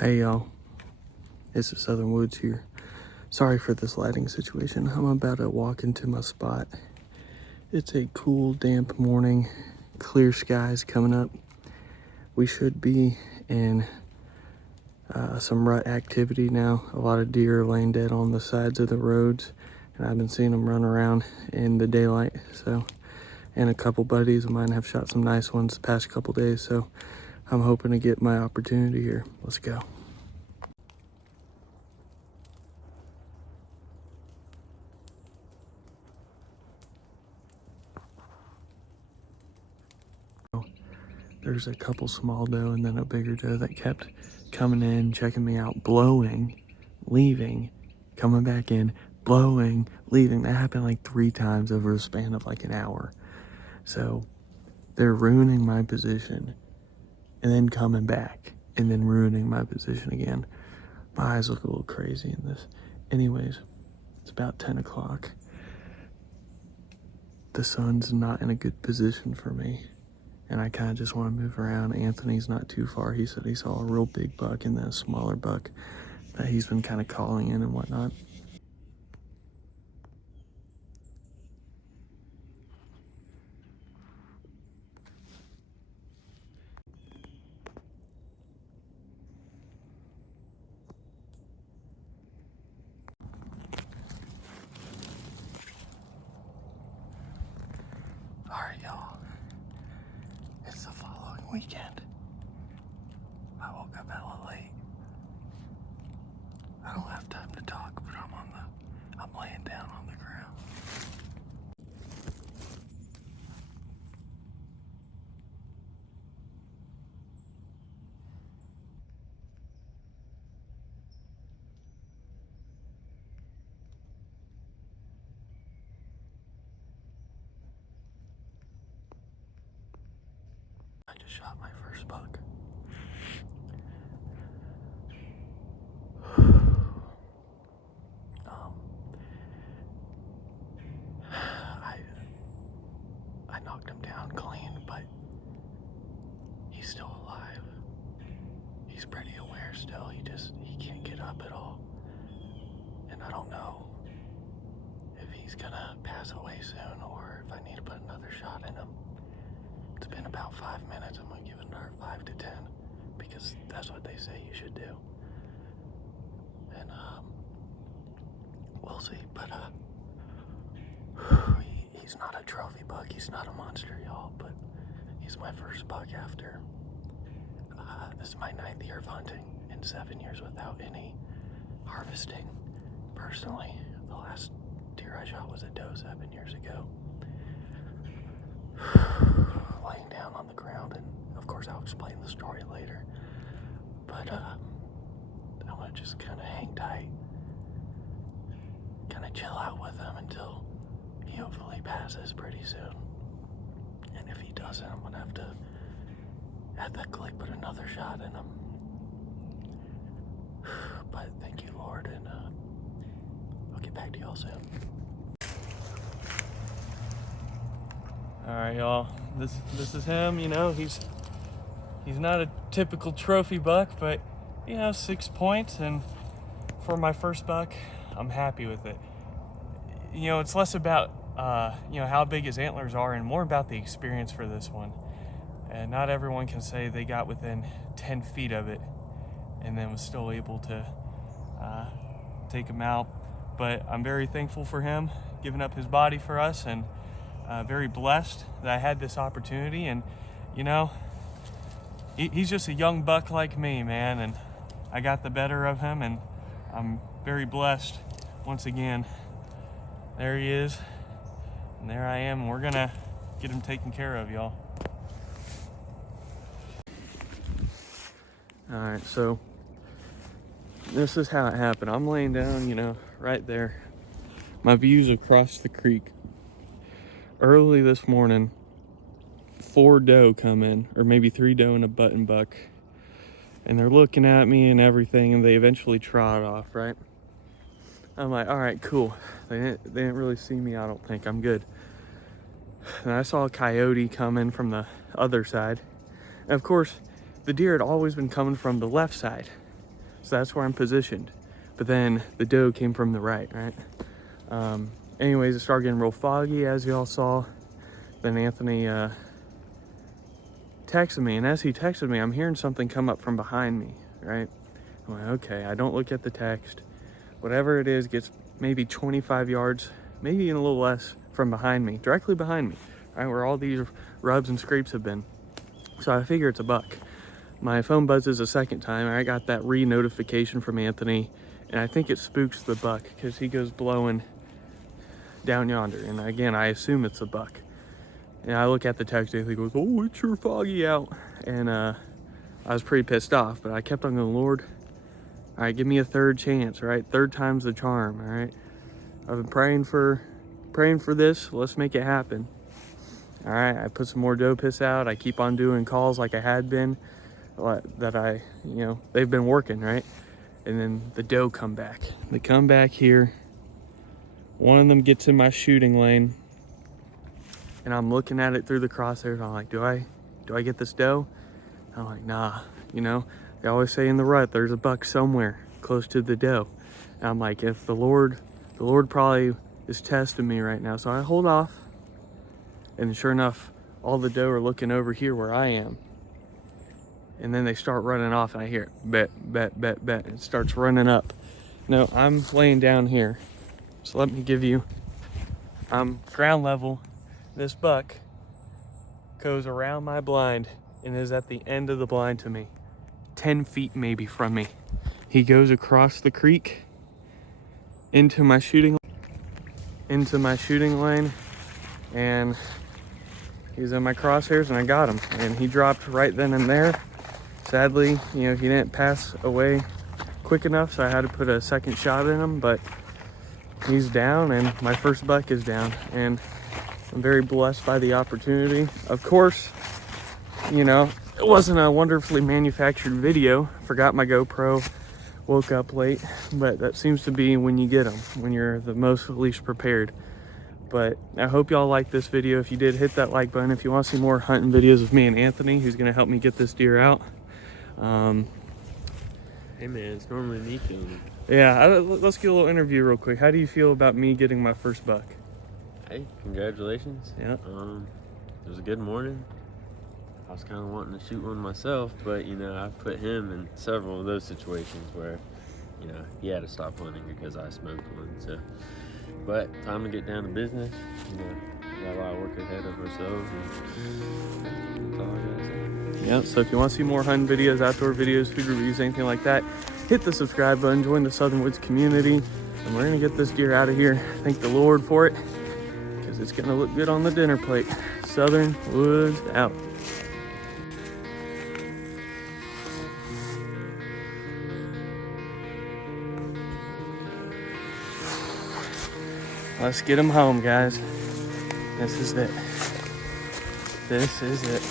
Hey y'all, it's the Southern Woods here. Sorry for this lighting situation. I'm about to walk into my spot. It's a cool, damp morning, clear skies coming up. We should be in some rut activity now. A lot of deer are laying dead on the sides of the roads, and I've been seeing them run around in the daylight. And a couple buddies of mine have shot some nice ones the past couple days, so I'm hoping to get my opportunity here. Let's go. There's a couple small doe and then a bigger doe that kept coming in, checking me out, blowing, leaving, coming back in, blowing, leaving. That happened like 3 times over a span of like an hour. So they're ruining my position and then coming back and then ruining my position again. My eyes look a little crazy in this. Anyways, it's about 10 o'clock. The sun's not in a good position for me, and I kind of just want to move around. Anthony's not too far. He said he saw a real big buck and then a smaller buck that he's been kind of calling in and whatnot. All right, y'all. It's the following weekend. I woke up hella late. I don't have time to talk, but I'm laying down on the ground. I just shot my first buck. I knocked him down clean, but he's still alive. He's pretty aware still. He can't get up at all. And I don't know if he's gonna pass away soon or if I need to put another shot in him. It's been about 5 minutes. I'm gonna give it another 5 to 10 because that's what they say you should do. And we'll see. But he's not a trophy buck. He's not a monster, y'all. But he's my first buck after. This is my 9th year of hunting and 7 years without any harvesting. Personally, the last deer I shot was a doe 7 years ago. Laying down on the ground, and of course I'll explain the story later. But I'm gonna just kind of hang tight, kind of chill out with him until he hopefully passes pretty soon. And if he doesn't, I'm gonna have to ethically put another shot in him. But thank you, Lord, and I'll get back to y'all soon. All right, y'all. This is him. You know, he's not a typical trophy buck, but 6 points, and for my first buck, I'm happy with it. It's less about how big his antlers are and more about the experience for this one. And not everyone can say they got within 10 feet of it and then was still able to take him out. But I'm very thankful for him giving up his body for us, and very blessed that I had this opportunity. And he's just a young buck like me, man, and I got the better of him, and I'm very blessed. Once again, there he is, and there I am, and we're gonna get him taken care of, y'all. All right, so this is how it happened. I'm laying down, right there. My view's across the creek. Early this morning, 4 doe come in, or maybe 3 doe and a button buck, and they're looking at me and everything, and they eventually trot off, right? I'm like, all right, cool. They didn't really see me, I don't think. I'm good. And I saw a coyote come in from the other side. And of course, the deer had always been coming from the left side. So that's where I'm positioned. But then the doe came from the right, right? Anyways, it started getting real foggy, as y'all saw. Then Anthony texted me, and as he texted me, I'm hearing something come up from behind me, right? I'm like, okay, I don't look at the text. Whatever it is gets maybe 25 yards, maybe even a little less from behind me, directly behind me, right, where all these rubs and scrapes have been. So I figure it's a buck. My phone buzzes a second time, and I got that re-notification from Anthony, and I think it spooks the buck because he goes blowing down yonder. And again, I assume it's a buck. And I look at the text, and he goes, oh, it's sure foggy out. And I was pretty pissed off, but I kept on going, Lord, all right, give me a third chance, right? Third time's the charm, all right? I've been praying for this. Let's make it happen. All right, I put some more doe piss out. I keep on doing calls like I had been, that they've been working, right? And then the doe come back. They come back here. One of them gets in my shooting lane, and I'm looking at it through the crosshairs. I'm like, do I get this doe? I'm like, nah. You know, they always say in the rut, there's a buck somewhere close to the doe. And I'm like, if the Lord probably is testing me right now. So I hold off, and sure enough, all the doe are looking over here where I am. And then they start running off, and I hear it, bet, bet, bet, bet. It starts running up. No, I'm laying down here. So let me give you, I'm ground level. This buck goes around my blind and is at the end of the blind to me, 10 feet maybe from me. He goes across the creek into my shooting lane, and he's in my crosshairs, and I got him. And he dropped right then and there. Sadly, he didn't pass away quick enough, so I had to put a second shot in him, but he's down, and my first buck is down, and I'm very blessed by the opportunity. Of course, it wasn't a wonderfully manufactured video. Forgot my GoPro, woke up late, but that seems to be when you get them, when you're the least prepared. But I hope y'all liked this video. If you did, hit that like button. If you want to see more hunting videos of me and Anthony, who's going to help me get this deer out. Hey man, it's normally me killing it. Yeah, let's get a little interview real quick. How do you feel about me getting my first buck? Hey, congratulations. Yeah. It was a good morning. I was kind of wanting to shoot one myself, but I put him in several of those situations where he had to stop hunting because I smoked one. So, but time to get down to business. We got a lot of work ahead of ourselves, and that's all I gotta say. Yeah, so if you want to see more hunting videos, outdoor videos, food reviews, anything like that, hit the subscribe button, join the Southern Woods community, and we're going to get this deer out of here. Thank the Lord for it, because it's going to look good on the dinner plate. Southern Woods out. Let's get them home, guys. This is it. This is it.